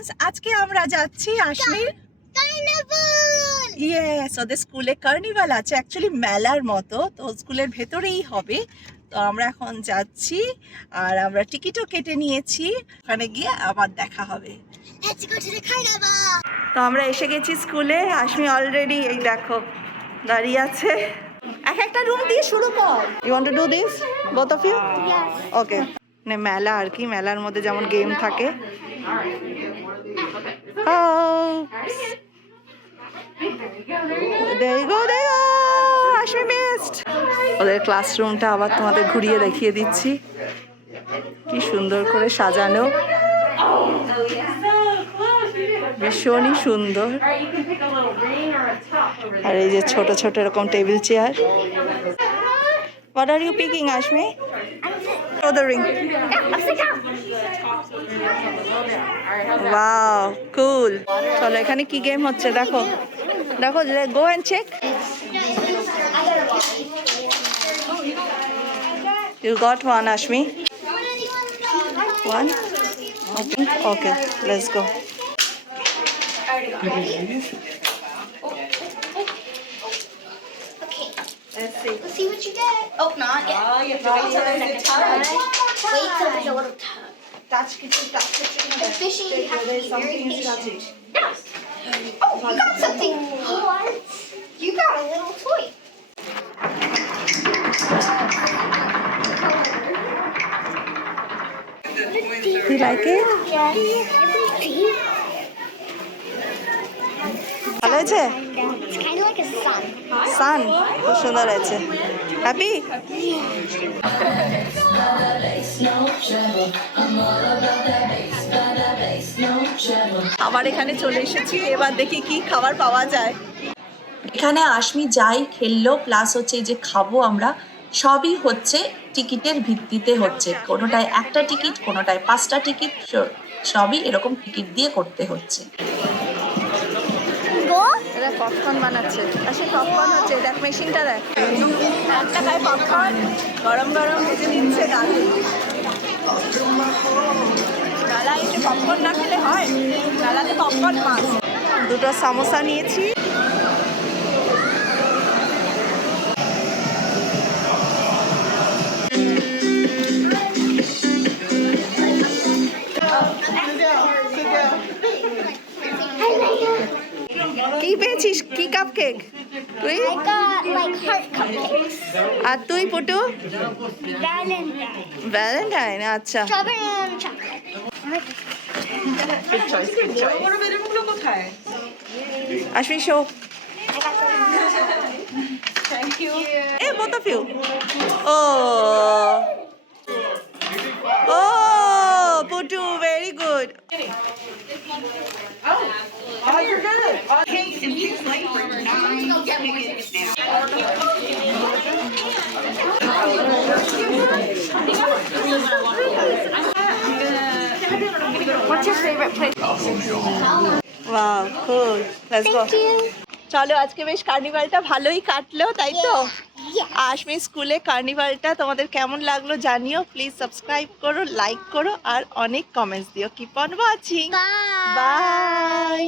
Friends, আজকে আমরা যাচ্ছি আশমির কার্নিভাল। ইয়েস, ওদের স্কুলে কার্নিভাল আছে, অ্যাকচুয়ালি মেলার মতো, তো স্কুলের ভেতরেই হবে। তো আমরা এখন যাচ্ছি আর আমরা টিকিটও কেটে নিয়েছি, ওখানে গিয়ে আবার দেখা হবে। তো আমরা এসে গেছি স্কুলে। আশমি অলরেডি এই দেখো দাঁড়িয়ে আছে। এক একটা রুম দিয়ে শুরু কর। You want to do this both of you? Okay. মানে মেলা আর কি, মেলার মধ্যে যেমন গেম থাকে। ওদের ক্লাসরুমটা আবার তোমাদের ঘুরিয়ে দেখিয়ে দিচ্ছি, কি সুন্দর করে সাজানো, ভীষণই সুন্দর। আর এই যে ছোট ছোট এরকম table chair. What are you picking, Ashmi? Throw the ring. Wow, cool. চলো এখানে কি গেম হচ্ছে দেখো। দেখো, go and check. You got one, Ashmi. One. Okay, let's go. Let's see what you get. Oh, not yet. Oh, you have to wait till the second time. Wait till it's a little touch. Touch it. And fishing, you have to be very patient. Yes. Oh, you got something. What? You got a little toy. You like it? Yes. ভালো আছে? It's kind of like a sun. Sun? খুব সুন্দর আছে। Happy? আবার এখানে চলে এসেছি, এবার দেখি কি খাবার পাওয়া যায়। এখানে আশমি যাই খেললো, প্লাস হচ্ছে যে খাবো আমরা, সবই হচ্ছে টিকিটের ভিত্তিতে হচ্ছে। কোনোটায় একটা টিকিট, কোনোটায় 5টা টিকিট, সবই এরকম টিকিট দিয়ে করতে হচ্ছে। এরা পপকর্ন বানাচ্ছে, আসলে পপকর্ন হচ্ছে, দেখ মেশিনটা দেখ, একটা খায় পপকর্ন, গরম গরম ভেজে দিচ্ছে দারুণ। মেলায় এসে পপকর্ন না খেলে হয়? মেলাতে পপকর্ন মাছ। দুটো সামোসা নিয়েছি। কি পেয়েছিস? কি কাপকেক তুই? আর তুই পুটু? ভ্যালেন্টাইন। আচ্ছা, আশমি শো। Thank you. এ both of you. Oh, oh, Putu, very good. Oh, you're good. Cake and Pink's late for number 9. Tickets now. What's your favorite place? Wow, cool. Let's go. Thank you. চলো, আজকে বেশ কার্নিভালটা ভালোই কাটলো, তাই তো? আশমি স্কুলে কার্নিভালটা তোমাদের কেমন লাগলো জানিও। প্লিজ সাবস্ক্রাইব করো, লাইক করো আর অনেক কমেন্টস দিও। Keep on watching. বাই।